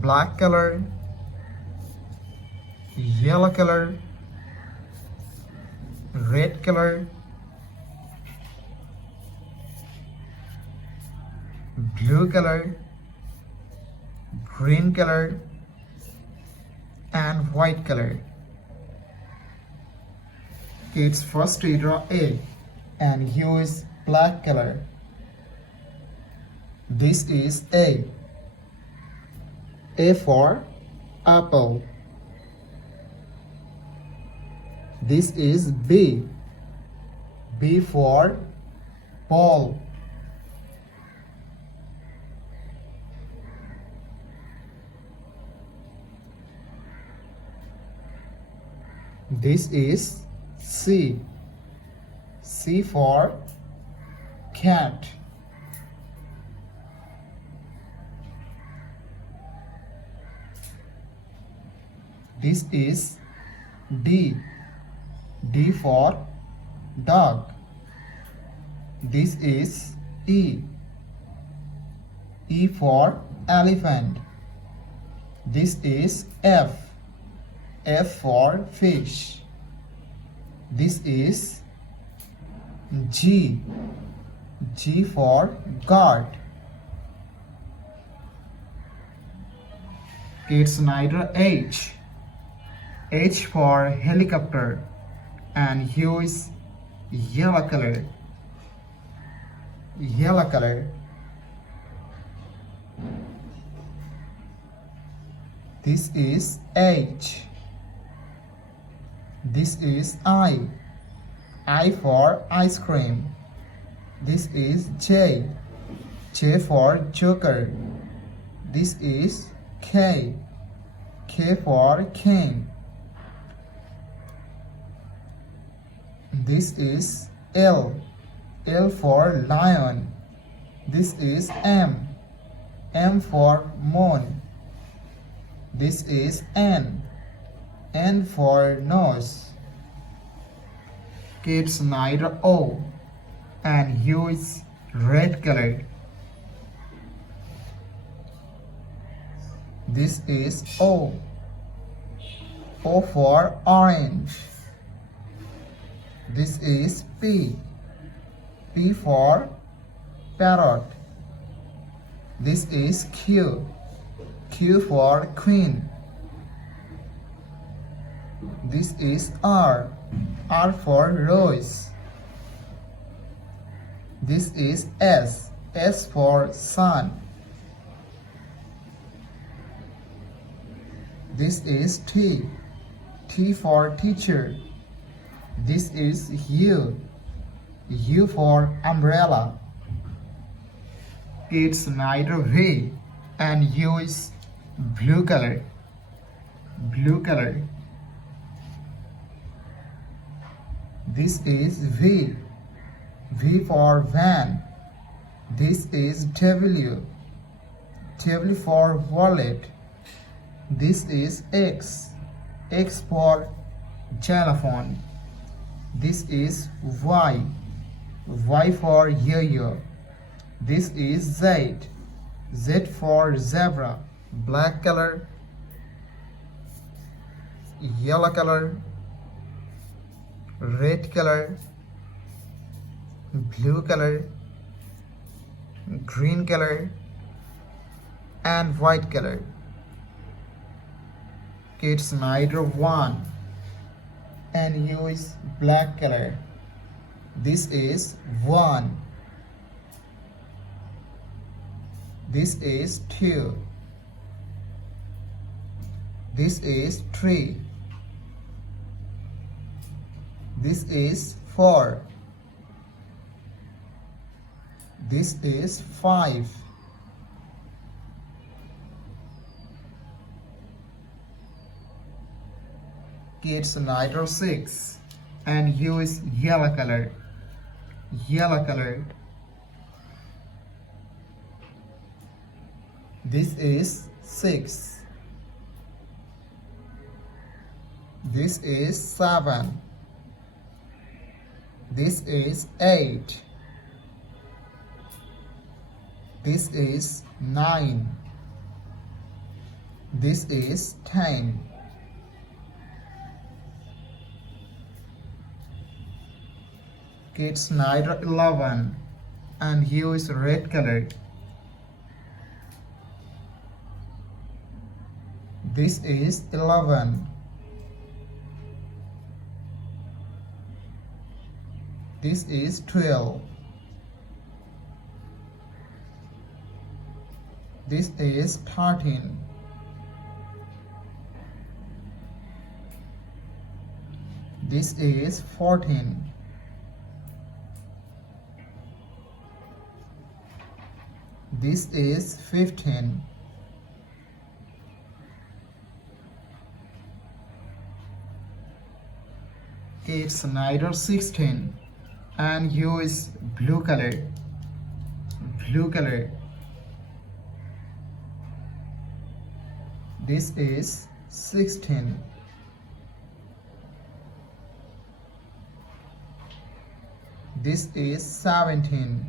black color, yellow color, red color, blue color, green color, and white color. Kids, first we draw A and use black color. This is A. A for apple. This is B. B for ball. This is C. C for cat. This is D. D for dog. This is E. E for elephant. This is F. F for fish. This is G. G for guard. It's neither H. H for helicopter, and here is yellow color. Yellow color. This is H. This is I. I for ice cream. This is J. J for joker. This is K. K for king. This is L. L for lion. This is M. M for moon. This is N. N for nose. Kids, neither O, and here is red color. This is O. O for orange. This is P. P for parrot. This is Q. Q for queen. This is R. R for rose. This is S. S for sun. This is T. T for teacher. This is U. U for umbrella. It's neither V, and U is blue color. Blue color. This is V. V for van. This is W. W for wallet. This is X. X for xylophone. This is Y. Y for yo-yo. This is Z. Z for zebra. Black color, yellow color, red color, blue color, green color, and white color. Kids, neither one, and use black color. This is 1. This is 2. This is 3. This is 4. This is 5. Kids, neither 6, and use yellow color. Yellow color. This is 6. This is 7. This is 8. This is 9. This is 10. It's neither 11, and here is red color. This is 11. This is 12. This is 13. This is 14. This is 15. It's neither 16, and here is blue color. Blue color. This is 16. This is 17.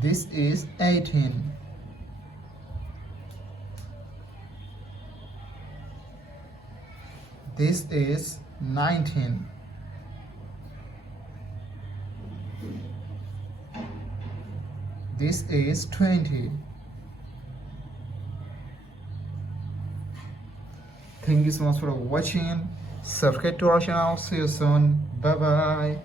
This is 18. This is 19. This is 20. Thank you so much for watching. Subscribe to our channel. See you soon. Bye bye.